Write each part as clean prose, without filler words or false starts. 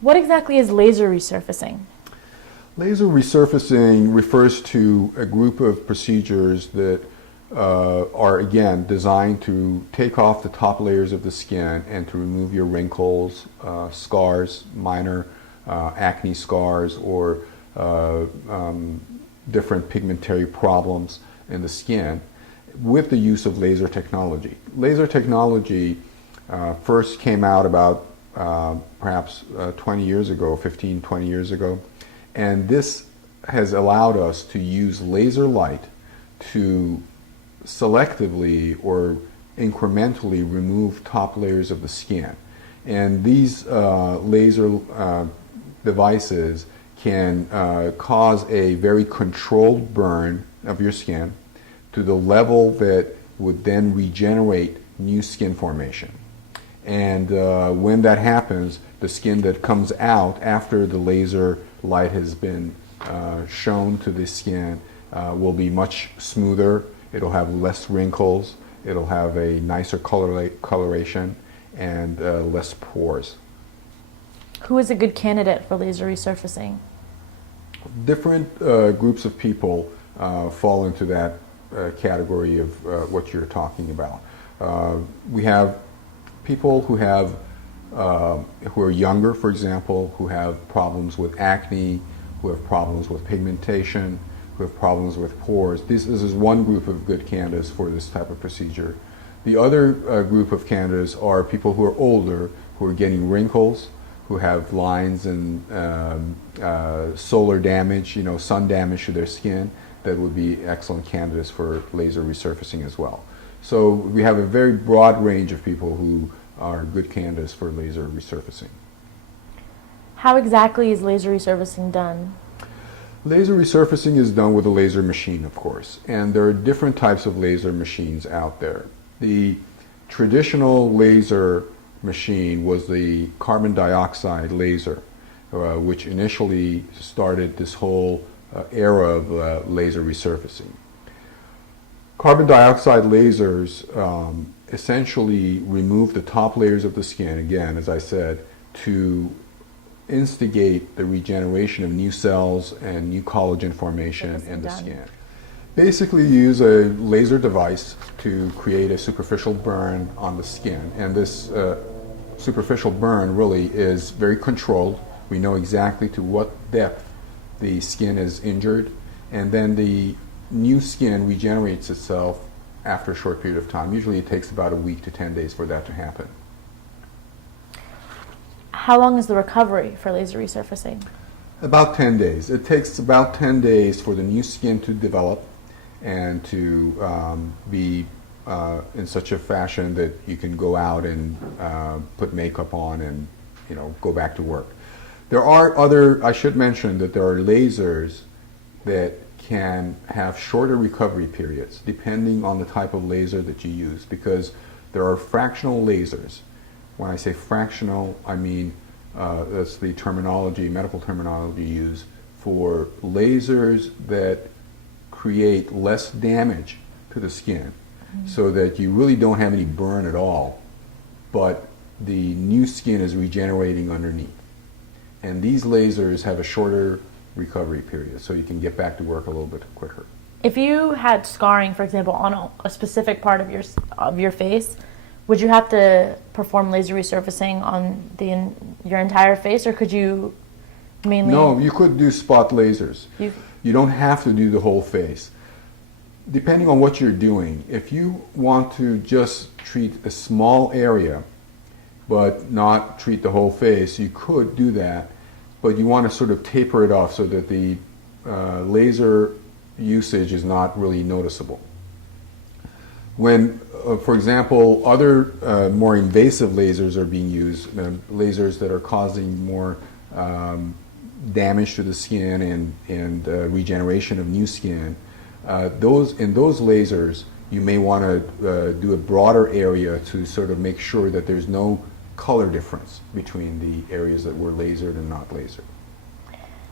What exactly is laser resurfacing? Laser resurfacing refers to a group of procedures that are, again, designed to take off the top layers of the skin and to remove your wrinkles, scars, minor acne scars, or different pigmentary problems in the skin with the use of laser technology. Laser technology first came out about perhaps 20 years ago, 15, 20 years ago, and this has allowed us to use laser light to selectively or incrementally remove top layers of the skin. And these laser devices can cause a very controlled burn of your skin to the level that would then regenerate new skin formation. And when that happens, the skin that comes out after the laser light has been shown to the skin will be much smoother. It'll have less wrinkles. It'll have a nicer coloration and less pores. Who is a good candidate for laser resurfacing? Different groups of people fall into that category of what you're talking about. We have people who have who are younger, for example, who have problems with acne, who have problems with pigmentation, who have problems with pores. This is one group of good candidates for this type of procedure. The other group of candidates are people who are older, who are getting wrinkles, who have lines and solar damage, sun damage to their skin, that would be excellent candidates for laser resurfacing as well. So we have a very broad range of people who are good candidates for laser resurfacing. How exactly is laser resurfacing done? Laser resurfacing is done with a laser machine, of course, and there are different types of laser machines out there. The traditional laser machine was the carbon dioxide laser, which initially started this whole era of laser resurfacing. Carbon dioxide lasers essentially remove the top layers of the skin, again, as I said, to instigate the regeneration of new cells and new collagen formation in the skin. Basically, you use a laser device to create a superficial burn on the skin, and this superficial burn really is very controlled. We know exactly to what depth the skin is injured, and then the new skin regenerates itself after a short period of time. Usually it takes about a week to 10 days for that to happen. How long is the recovery for laser resurfacing? About 10 days. It takes about 10 days for the new skin to develop and to be in such a fashion that you can go out and put makeup on and go back to work. There are I should mention that there are lasers that can have shorter recovery periods depending on the type of laser that you use, because there are fractional lasers. When I say fractional, I mean that's the terminology, medical terminology used for lasers that create less damage to the skin, so that you really don't have any burn at all, but the new skin is regenerating underneath. And these lasers have a shorter recovery period, so you can get back to work a little bit quicker. If you had scarring, for example, on a specific part of your face, would you have to perform laser resurfacing on your entire face, or could you mainly? No, you could do spot lasers. You don't have to do the whole face. Depending on what you're doing, if you want to just treat a small area but not treat the whole face, you could do that, but you want to sort of taper it off so that the laser usage is not really noticeable. When, for example, other more invasive lasers are being used, lasers that are causing more damage to the skin and regeneration of new skin, in those lasers, you may want to do a broader area to sort of make sure that there's no color difference between the areas that were lasered and not lasered.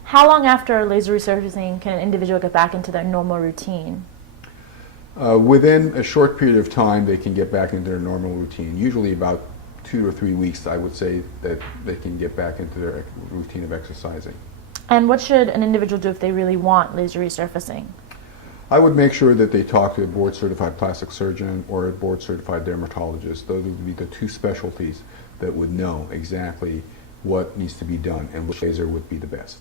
How long after laser resurfacing can an individual get back into their normal routine? Within a short period of time, they can get back into their normal routine, usually about 2 or 3 weeks, I would say that they can get back into their routine of exercising. And what should an individual do if they really want laser resurfacing? I would make sure that they talk to a board-certified plastic surgeon or a board-certified dermatologist. Those would be the two specialties that would know exactly what needs to be done and which laser would be the best.